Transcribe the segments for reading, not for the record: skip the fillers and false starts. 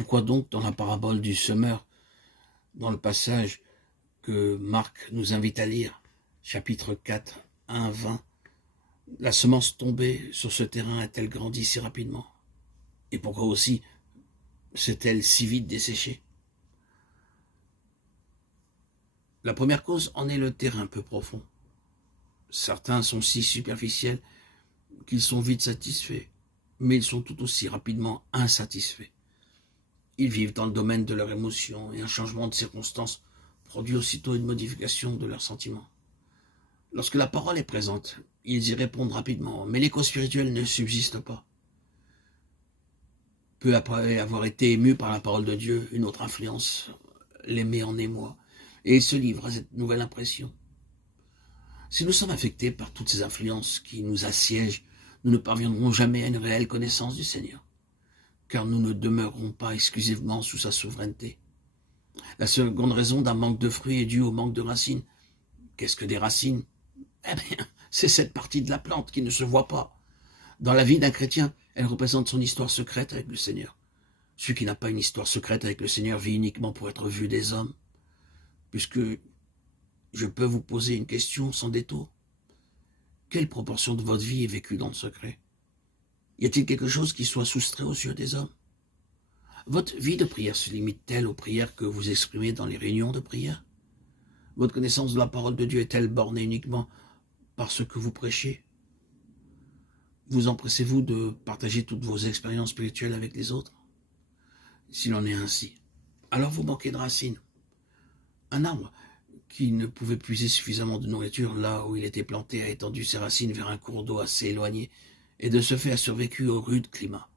Pourquoi donc dans la parabole du semeur, dans le passage que Marc nous invite à lire, chapitre 4, 1, 20, la semence tombée sur ce terrain a-t-elle grandi si rapidement? Et pourquoi aussi s'est-elle si vite desséchée? La première cause en est le terrain peu profond. Certains sont si superficiels qu'ils sont vite satisfaits, mais ils sont tout aussi rapidement insatisfaits. Ils vivent dans le domaine de leurs émotions et un changement de circonstances produit aussitôt une modification de leurs sentiments. Lorsque la parole est présente, ils y répondent rapidement, mais l'écho spirituel ne subsiste pas. Peu après avoir été ému par la parole de Dieu, une autre influence les met en émoi, et ils se livrent à cette nouvelle impression. Si nous sommes affectés par toutes ces influences qui nous assiègent, nous ne parviendrons jamais à une réelle connaissance du Seigneur, car nous ne demeurerons pas exclusivement sous sa souveraineté. La seconde raison d'un manque de fruits est due au manque de racines. Qu'est-ce que des racines? Eh bien, c'est cette partie de la plante qui ne se voit pas. Dans la vie d'un chrétien, elle représente son histoire secrète avec le Seigneur. Celui qui n'a pas une histoire secrète avec le Seigneur vit uniquement pour être vu des hommes. Puisque je peux vous poser une question sans détour. Quelle proportion de votre vie est vécue dans le secret? Y a-t-il quelque chose qui soit soustrait aux yeux des hommes? Votre vie de prière se limite-t-elle aux prières que vous exprimez dans les réunions de prière? Votre connaissance de la parole de Dieu est-elle bornée uniquement par ce que vous prêchez? Vous empressez-vous de partager toutes vos expériences spirituelles avec les autres? S'il en est ainsi, alors vous manquez de racines. Un arbre qui ne pouvait puiser suffisamment de nourriture là où il était planté a étendu ses racines vers un cours d'eau assez éloigné et de ce fait a survécu au rude climat.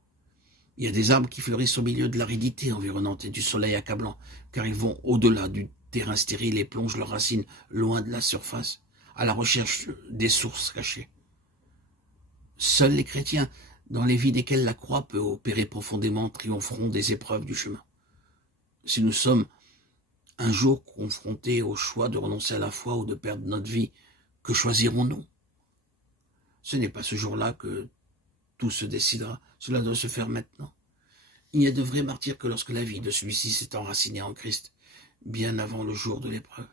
Il y a des arbres qui fleurissent au milieu de l'aridité environnante et du soleil accablant, car ils vont au-delà du terrain stérile et plongent leurs racines loin de la surface, à la recherche des sources cachées. Seuls les chrétiens, dans les vies desquels la croix peut opérer profondément, triompheront des épreuves du chemin. Si nous sommes un jour confrontés au choix de renoncer à la foi ou de perdre notre vie, que choisirons-nous? Ce n'est pas ce jour-là que tout se décidera, cela doit se faire maintenant. Il n'y a de vrais martyrs que lorsque la vie de celui-ci s'est enracinée en Christ, bien avant le jour de l'épreuve.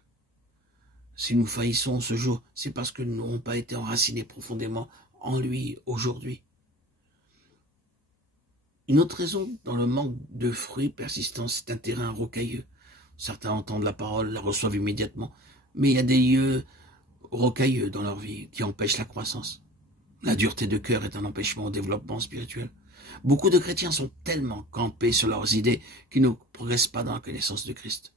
Si nous faillissons ce jour, c'est parce que nous n'aurons pas été enracinés profondément en lui aujourd'hui. Une autre raison dans le manque de fruits persistants, c'est un terrain rocailleux. Certains entendent la parole, la reçoivent immédiatement, mais il y a des lieux rocailleux dans leur vie qui empêchent la croissance. La dureté de cœur est un empêchement au développement spirituel. Beaucoup de chrétiens sont tellement campés sur leurs idées qu'ils ne progressent pas dans la connaissance de Christ.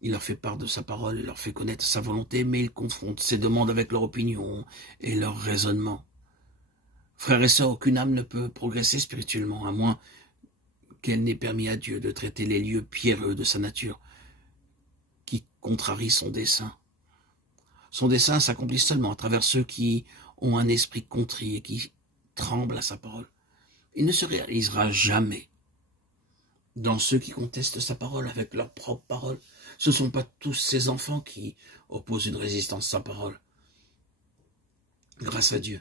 Il leur fait part de sa parole, il leur fait connaître sa volonté, mais ils confrontent ses demandes avec leur opinion et leur raisonnement. Frères et sœurs, aucune âme ne peut progresser spirituellement, à moins qu'elle n'ait permis à Dieu de traiter les lieux pierreux de sa nature, qui contrarient son dessein. Son dessein s'accomplit seulement à travers ceux qui ont un esprit contrit et qui tremblent à sa parole. Il ne se réalisera jamais dans ceux qui contestent sa parole avec leur propre parole. Ce ne sont pas tous ces enfants qui opposent une résistance à sa parole. Grâce à Dieu,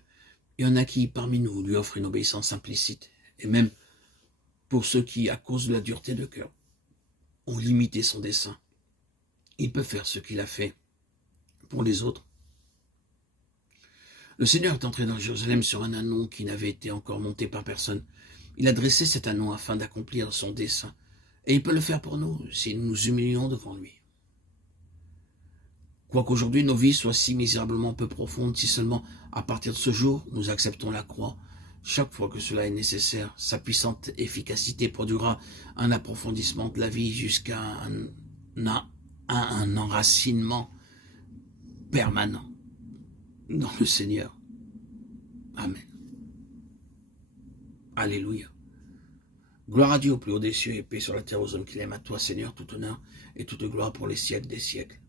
il y en a qui, parmi nous, lui offrent une obéissance implicite. Et même pour ceux qui, à cause de la dureté de cœur, ont limité son dessein, il peut faire ce qu'il a fait pour les autres. Le Seigneur est entré dans Jérusalem sur un ânon qui n'avait été encore monté par personne. Il a dressé cet ânon afin d'accomplir son dessein. Et il peut le faire pour nous si nous nous humilions devant lui. Quoiqu'aujourd'hui nos vies soient si misérablement peu profondes, si seulement à partir de ce jour nous acceptons la croix, chaque fois que cela est nécessaire, sa efficacité produira un approfondissement de la vie jusqu'à un enracinement permanent dans le Seigneur. Amen. Alléluia. Gloire à Dieu au plus haut des cieux et paix sur la terre aux hommes qu'il aime. À toi, Seigneur, tout honneur et toute gloire pour les siècles des siècles.